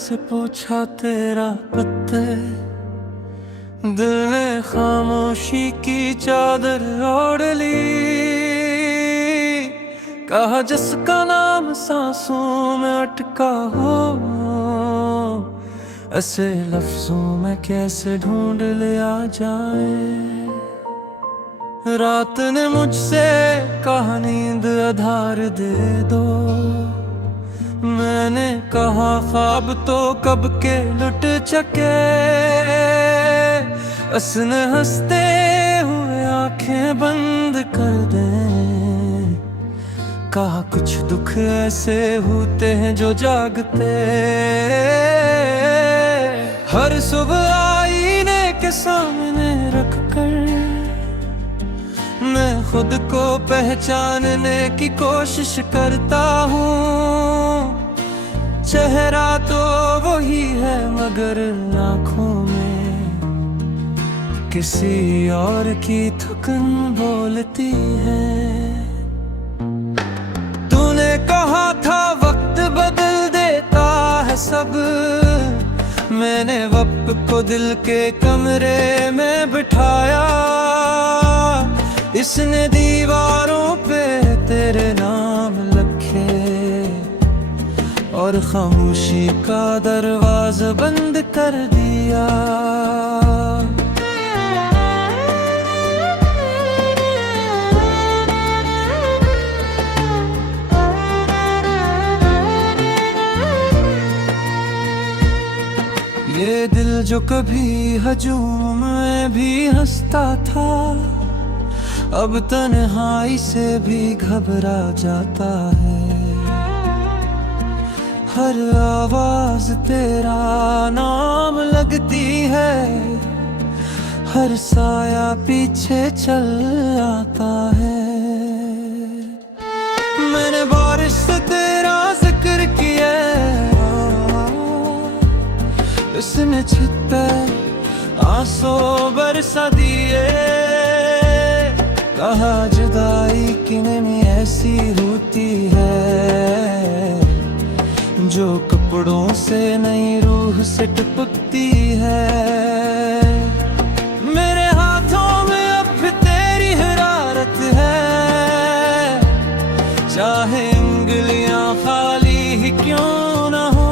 से पूछा तेरा पत्ते, दिल ने खामोशी की चादर ओढ़ ली। कहा जिसका नाम सांसों में अटका हो, ऐसे लफ्जों में कैसे ढूंढ लिया जाए। रात ने मुझसे कहा नींद आधार दे दो, मैंने कहा ख्वाब तो कब के लुट चुके। उसने हंसते हुए आंखें बंद कर दे, कहा कुछ दुख ऐसे होते हैं जो जागते। हर सुबह आईने के सामने रख कर मैं खुद को पहचानने की कोशिश करता हूँ। चेहरा तो वही है मगर आँखों में किसी और की थकन बोलती है। तूने कहा था वक्त बदल देता है सब, मैंने वक्त को दिल के कमरे में बिठाया। इसने दीवारों पे तेरे नाम लिखे और खामोशी का दरवाजा बंद कर दिया। ये दिल जो कभी हजूम में भी हंसता था, अब तन्हाई से भी घबरा जाता है। हर आवाज तेरा नाम लगती है, हर साया पीछे चल आता है। मैंने बारिश से तेरा जिक्र किया, उसने छत पे आंसू बरसा दिए। कहा जुदाई की नमी ऐसी होती है जो कपड़ों से नई रूह से टपकती है। मेरे हाथों में अब भी तेरी हरारत है, चाहे उंगलियां खाली ही क्यों ना हो।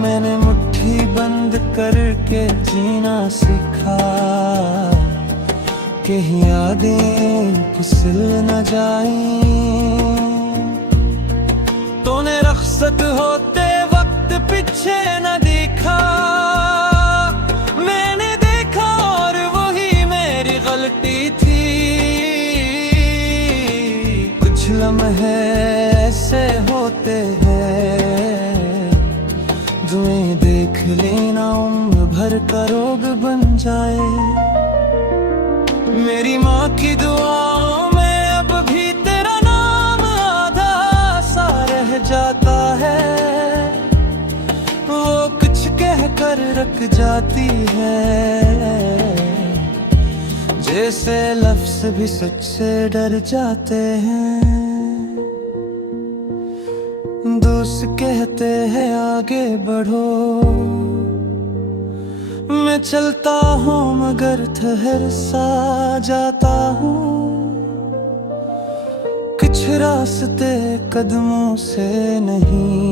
मैंने मुट्ठी बंद करके जीना सीखा कि यादें फिसल न जाएं। तूने रख्सत होते वक्त पीछे न देखा, मैंने देखा और वही मेरी गलती थी। कुछ लम्हे ऐसे होते हैं दुएं देख लेना उम्र भर का रोग बन जाए। मेरी माँ की दुआओं में अब भी तेरा नाम आधा सा रह जाता है। वो कुछ कह कर रख जाती है, जैसे लफ्ज भी सच से डर जाते हैं। दोस्त कहते हैं आगे बढ़ो, मैं चलता हूँ मगर ठहर सा जाता हूँ। कुछ रास्ते कदमों से नहीं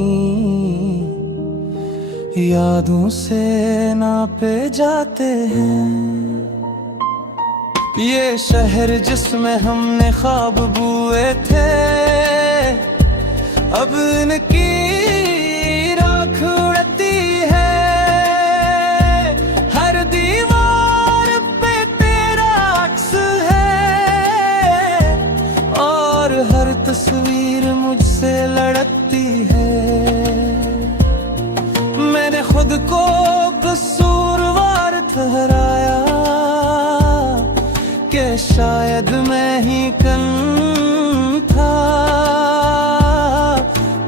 यादों से नापे जाते हैं। ये शहर जिसमें हमने ख्वाब बुए थे, अब इनकी राख उड़ती है। हर दीवार पे तेरा अक्स है और हर तस्वीर मुझसे लड़ती है। मैंने खुद को कसूरवार ठहराया कि शायद मैं ही कम था,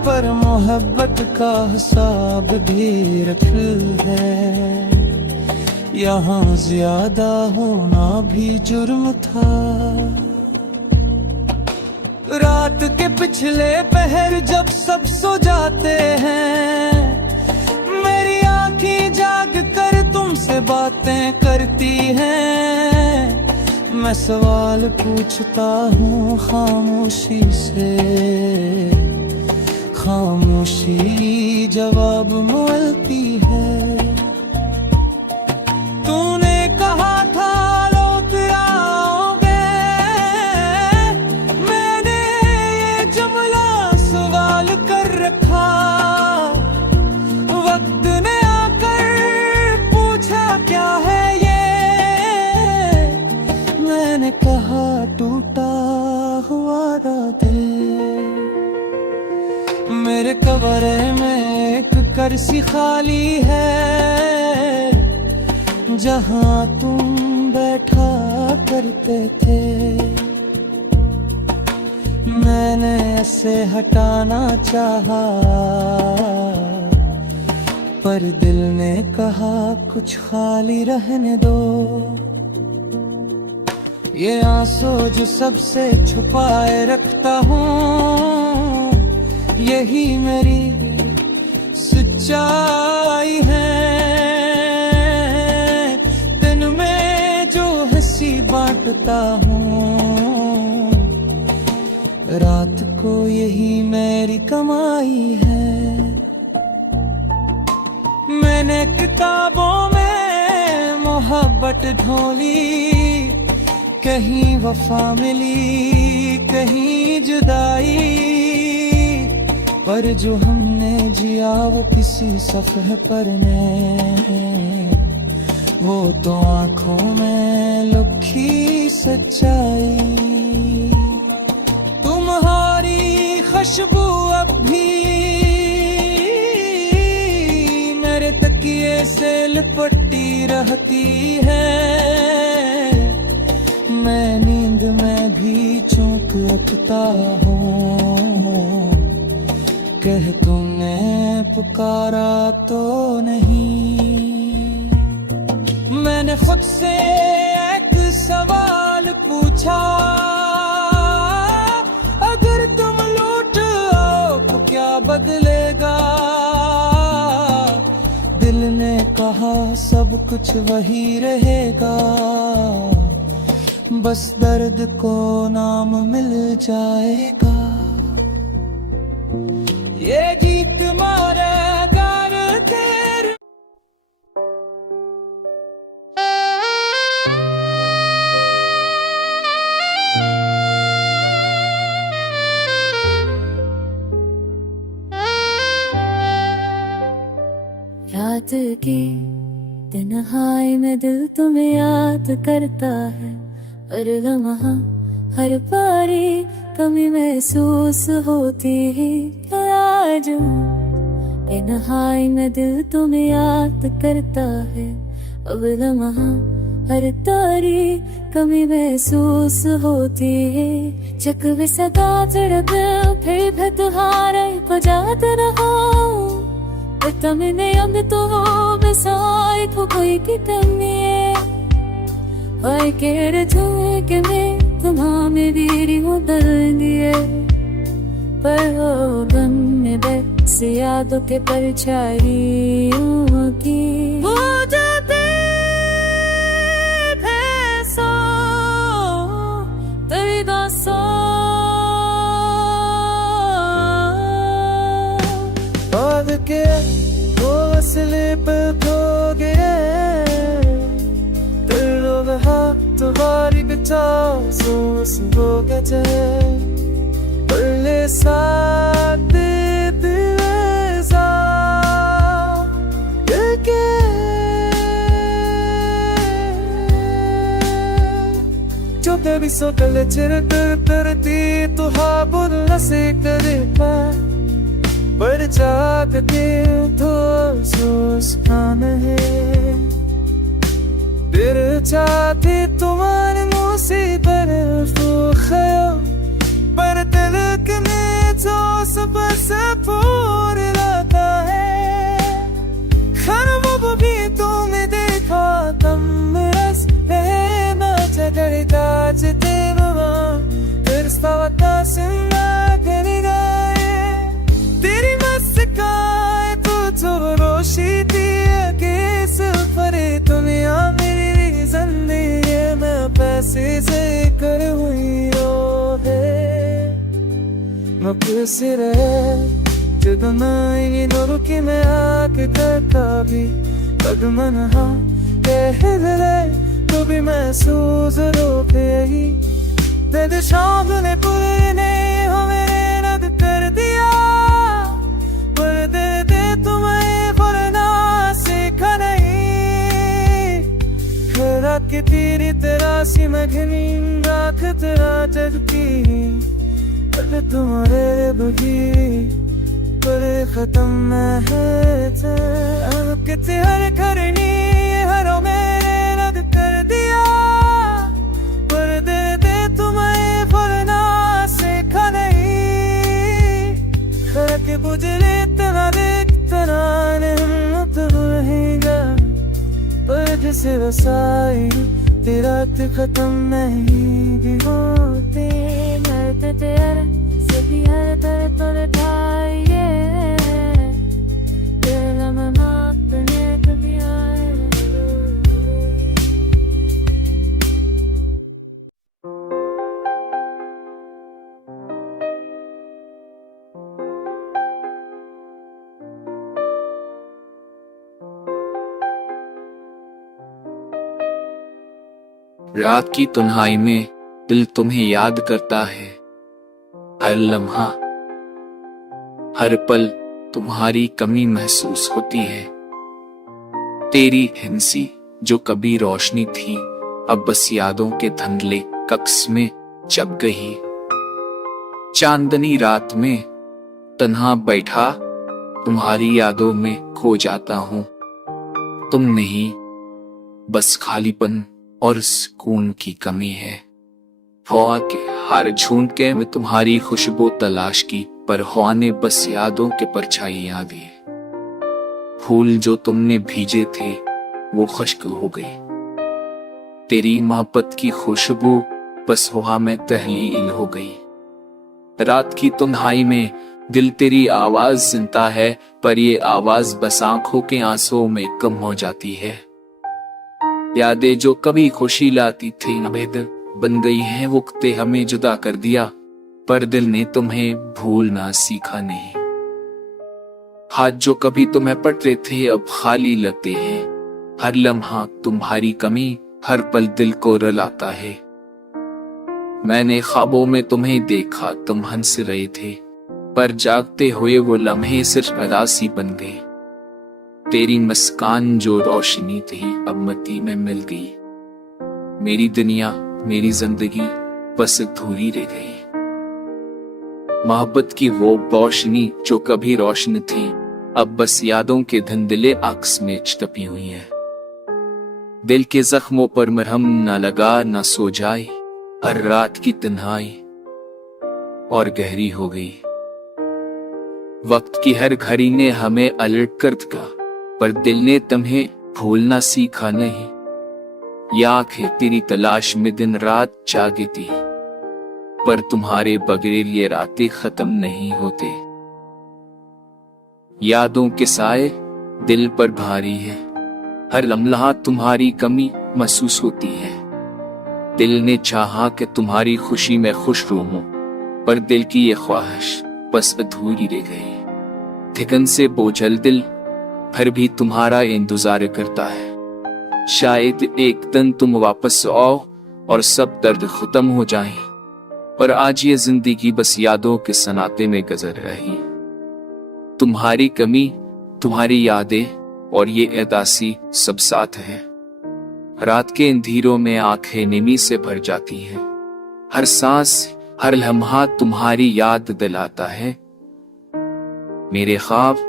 पर मोहब्बत का हिसाब भी रख है। यहाँ ज्यादा होना भी जुर्म था। रात के पिछले पहर जब सब सो जाते हैं, मेरी आंखें जाग कर तुमसे बातें करती हैं। मैं सवाल पूछता हूँ खामोशी से, खामोशी जवाब मोलती है। तूने कहा था लौट आओगे, मैंने ये जुमला सवाल कर रखा। वक्त ने आकर पूछा क्या है ये, मैंने कहा टूटा हुआ दिल। मेरे कमरे में एक कुर्सी खाली है, जहां तुम बैठा करते थे। मैंने ऐसे हटाना चाहा, पर दिल ने कहा कुछ खाली रहने दो। ये आंसू जो सबसे छुपाए रखता हूँ, यही मेरी सच्चाई है। दिन में जो हंसी बांटता हूँ, रात को यही मेरी कमाई है। मैंने किताबों में मोहब्बत ढूंढी, कहीं वफा मिली कहीं जुदाई, पर जो हमने जिया वो किसी सफ़ह पर ने, वो तो आँखों में लुकी सच्चाई। तुम्हारी खुशबू अब भी मेरे तकिए से लिपटी रहती है। मैं नींद में भी चौंक उठता हूँ, कह तुमने पुकारा तो नहीं। मैंने खुद से एक सवाल पूछा, अगर तुम लौट आओ तो क्या बदलेगा। दिल ने कहा सब कुछ वही रहेगा, बस दर्द को नाम मिल जाएगा। ये गीत मारे गार तेरे। रात की तन्हाई में दिल तुम्हें याद करता है, हर लम्हा हर पारी कमी महसूस होती है। आज तन्हाई में दिल तुम्हें याद करता है, अब लम्हा हर तारी कमी महसूस होती है। चकवे सदा तड़प फिर भी तुम्हारे बजात रहो, तमने अब तो बसाई तो कोई कितने और केर झुक में तुम्हारे वीरी उतर दिए। पर हो गम में बस यादों के परछाइयों की वो जाते थे सो तेरी दासों बाद के वो असले पर खो गए। दिल रहा तुम्हारी बचाओ सोस हो गए, पहले साथ जो तेरी सोकल चिरत तरती तुहाबुल नसे करे पर जागते तो सोसान है। दिल चाहते तुम्हारे मुँह से बर्फ खाया, पर तिलकने तो सब से पूर लाता है। खरब भी तुम्हें देखा तम रस रहना चढ़ गाज तेरा सवता सिंगा करी गए तेरी मुस्कान तू तो रोशी थी के सफरे दुनिया मेरी जिंदगी में पैसे से कर हुई रो है मुझसे रहे ਜਦੋਂ ਮੈਂ ਨੋ ਰੁਕੀ ਮੈਂ ਆਕ ਕਰਤਾ ਵੀ ਕਦਮਨ ਹਾਂ ਕਹਿ ਲੈ ਤੂੰ ਵੀ ਮਹਿਸੂਸ ਰੋਕੇਗੀ तेरे सामने पुरने हमें रद्द कर दिया पर दे तुम्हें भरना सीखा नहीं खरा के तेरी तेरा सी मैं घनी राख तेरा जगती पर तुम्हारे बगी पर खत्म है अब कितने हर करनी हर मेरे रद्द कर दिया पर दे तुम्हें भरना सीखा नहीं खरक बुझले तना देखतना हिम्मत रहेगा पर जिसे रसाई तेरा खत्म नहीं होते मरते तेरे सभी हर तरह तर ढाइए तेरा मना करने कभी आए रात की तन्हाई में दिल तुम्हें याद करता है हर लम्हा हर पल तुम्हारी कमी महसूस होती है तेरी हिंसी जो कभी रोशनी थी अब बस यादों के धुंधले कक्ष में चप गई चांदनी रात में तन्हा बैठा तुम्हारी यादों में खो जाता हूं तुम नहीं बस खालीपन और सुकून की कमी है हवा के हर झूठ के में तुम्हारी खुशबू तलाश की पर हवा ने बस यादों के परछाई याद दी फूल जो तुमने भीजे थे वो खुश्क हो गए तेरी मोहब्बत की खुशबू बस हवा में तहलील हो गई रात की तन्हाई में दिल तेरी आवाज सुनता है पर ये आवाज बस आंखों के आंसुओं में कम हो जाती है यादें जो कभी खुशी लाती थी बेदर बन गई हैं वक्ते हमें जुदा कर दिया पर दिल ने तुम्हें भूलना सीखा नहीं हाथ जो कभी तुम्हें पड़ते थे अब खाली लगते हैं हर लम्हा तुम्हारी कमी हर पल दिल को रुलाता है मैंने ख्वाबों में तुम्हें देखा तुम हंस रहे थे पर जागते हुए वो लम्हे सिर्फ अदासी बन गए तेरी मुस्कान जो रोशनी थी अब मिट्टी में मिल गई मेरी दुनिया मेरी जिंदगी बस अधूरी रह गई मोहब्बत की वो रोशनी जो कभी रोशन थी अब बस यादों के धुंधले अक्स में छपी हुई है दिल के जख्मों पर मरहम न लगा न सो जाए हर रात की तन्हाई और गहरी हो गई वक्त की हर घड़ी ने हमें अलर्ट कर दिया पर दिल ने तुम्हें भूलना सीखा नहीं ये आंखें तेरी तलाश में दिन रात जागी थी पर तुम्हारे बगैर ये रातें खत्म नहीं होते यादों के साए दिल पर भारी है हर लम्हा तुम्हारी कमी महसूस होती है दिल ने चाहा कि तुम्हारी खुशी में खुश रहूं पर दिल की ये ख्वाहिश बस अधूरी रह गई थिकन से बोझल दिल फिर भी तुम्हारा इंतजार करता है शायद एक दिन तुम वापस आओ और सब दर्द खत्म हो जाए पर आज ये जिंदगी बस यादों के सनाते में गुजर रही तुम्हारी कमी तुम्हारी यादें और ये एहसासी सब साथ है रात के अंधेरों में आंखें नीमी से भर जाती हैं हर सांस हर लम्हा तुम्हारी याद दिलाता है मेरे ख्वाब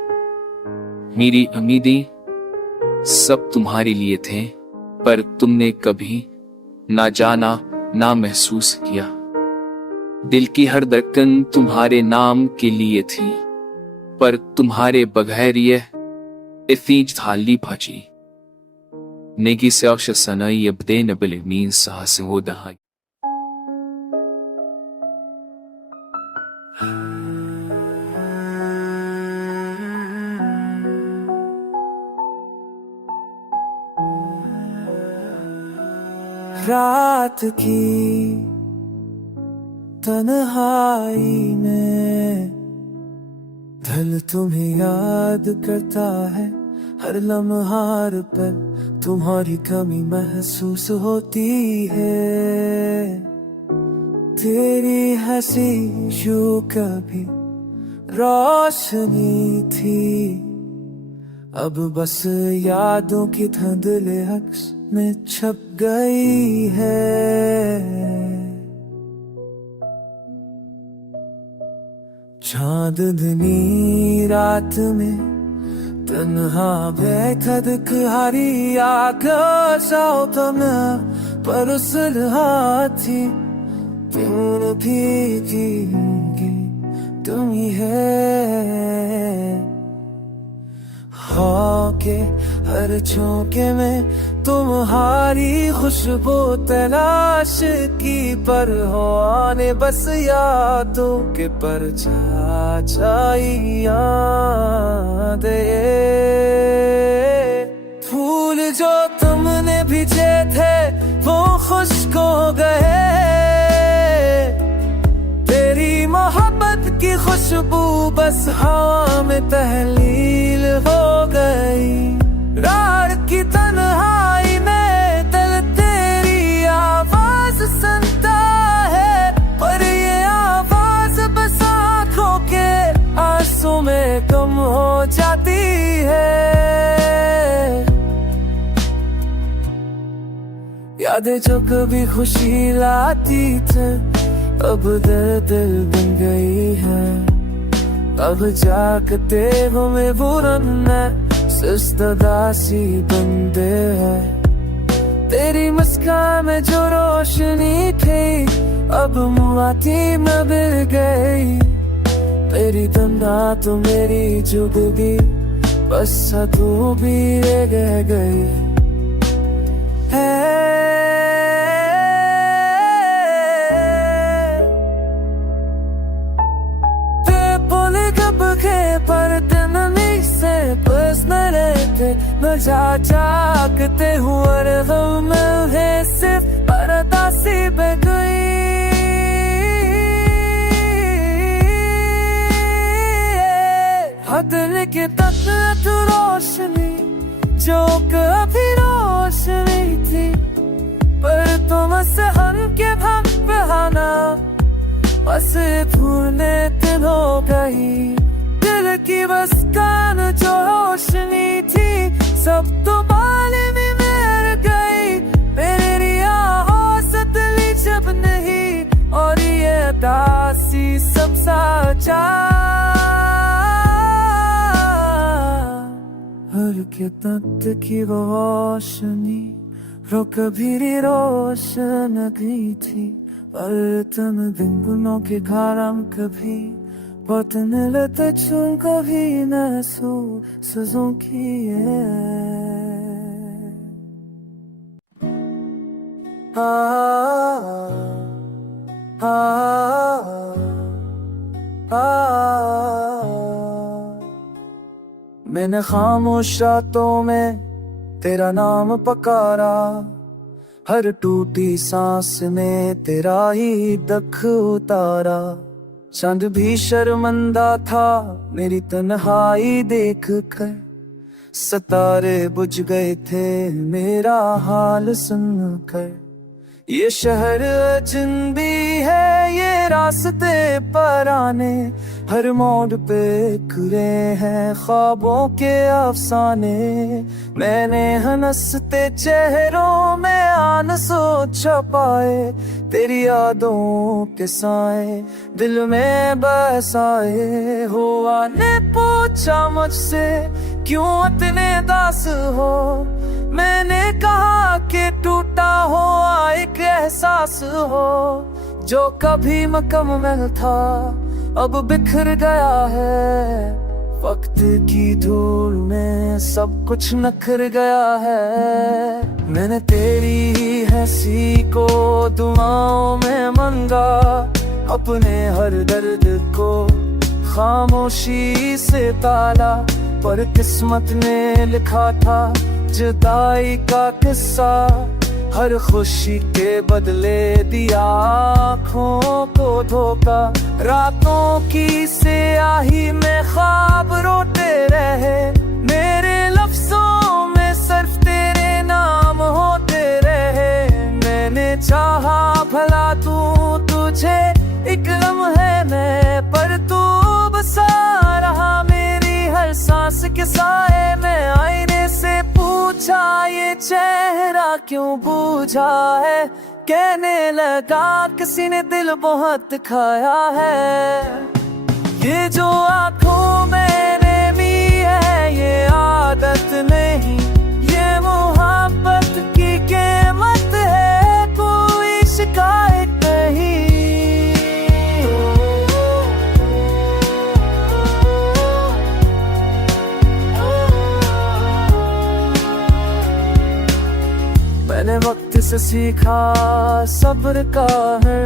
मेरी उम्मीदें सब तुम्हारे लिए थे पर तुमने कभी ना जाना ना महसूस किया दिल की हर धड़कन तुम्हारे नाम के लिए थी पर तुम्हारे बगैर ये इतनी थाली भाजी नेगी से सनाई अबदे नबल मीन साहस हो दहाई रात की तन्हाई में दिल तुम्हें याद करता है, हर लम्हा हर पल तुम्हारी कमी महसूस होती है। तेरी हंसी जो कभी रोशनी थी, अब बस यादों की धुंधले अक्स में छप गई है। चांदनी रात में तन्हा बैठक हरी आकाशाओं तुम पर सुलहाती तुम भीगी तुम ही है। के हर झोंके में तुम्हारी खुशबू तलाश की, पर हो आने बस यादों के पर छाई फूल जो तुमने भिजे थे वो खुश्क हो गए। तेरी मोहब्बत की खुशबू बस हवा में तहलील हो गई। रात की तन्हाई में दिल तेरी आवाज सुनता है, पर ये आवाज बस आँखों के आंसू में कम हो जाती है। यादें जो कभी खुशी लाती थे अब दिल बन गई है। अब जागते हो में बुरन सुस्तदासी बंदे है। तेरी मुस्कान में जो रोशनी थी अब मुआती में मिल गई। तेरी तन्हा तो मेरी जुगगी बस तू भी रह गई है। पर दिन से बस न रहते मजा जागते हुए हम में सिर्फ परदासी बह गई। दिल के तक रोशनी जो कभी रोशनी थी, पर तुम से हन के भग बहाना बस भूलने दिन हो गई। दिल की बस कान जो रोशनी थी सब तो बाले में मर गई। मेरी आहों से दिली जब नहीं और ये दासी सब साचा। हर के तत्व की रोशनी रो कभी रोशन गई थी, पर तुम दिन गुनों के घाराम कभी वतन लत चुन कभी न सजों की है। मैंने खामोश रातों में तेरा नाम पुकारा, हर टूटी सांस में तेरा ही दख उतारा। चांद भी शर्मिंदा था मेरी तन्हाई देख कर, सितारे बुझ गए थे मेरा हाल सुनकर। ये शहर अजनबी है ये रास्ते पर आने, हर मोड़ पे खुले हैं ख्वाबों के अफसाने। मैंने हंसते चेहरों में आंसू छुपाए, तेरी यादों के साए दिल में बसाए। हुआ ने पूछा मुझसे क्यों इतने दास हो, मैंने कहा कि टूटा हुआ एक एहसास हो। जो कभी मुकम्मल था अब बिखर गया है, वक्त की धूल में सब कुछ नखर गया है। मैंने तेरी ही हंसी को दुआओं में मांगा, अपने हर दर्द को खामोशी से ताला। पर किस्मत ने लिखा था जुदाई का किस्सा, हर खुशी के बदले दिया आँखों को धोखा। रातों की स्याही में ख्वाब रोते रहे, मेरे लफ्जों में सिर्फ तेरे नाम होते रहे। मैंने चाहा भला तू तुझे एक लम्हे में, पर तू बसा रहा मेरी हर सांस के साए में। आईने से पूछा ये चेहरा क्यों बूझा है, कहने लगा किसी ने दिल बहुत खाया है। ये जो आंखों में नेमी है ये आदत नहीं, ये मोहब्बत की कीमत है, कोई शिकायत नहीं। मैंने वक्त से सीखा सब्र का है,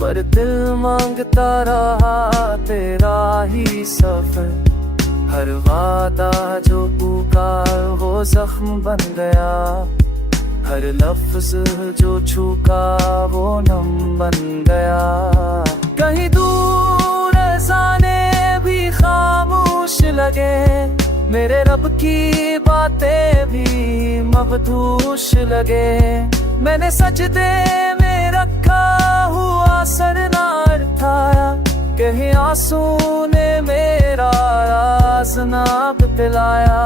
पर दिल मांगता रहा तेरा ही सफर। हर वादा जो पुकार वो जख्म बन गया, हर लफ्ज जो छूका वो नम बन गया। कहीं दूर जाने भी खामोश लगे, मेरे रब की बातें भी मबधूश लगे। मैंने सजदे में रखा हुआ सर ना उठाया, कहीं आंसू ने मेरा राज ना बतलाया।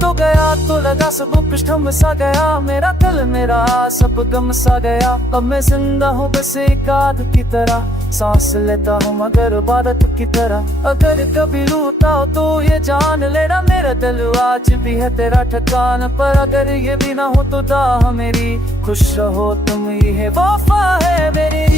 तो गया तो लगा सब कुछ थम सा गया, मेरा दिल मेरा सब गम सा गया। अब मैं जिंदा हूँ बस एक आदत की तरह, सांस लेता हूँ मगर इबादत की तरह। अगर कभी रूठा हो तो ये जान लेना, मेरा दिल आज भी है तेरा ठिकाना। पर अगर ये भी ना हो तो दाह मेरी, खुश रहो तुम ही है वफा है मेरी।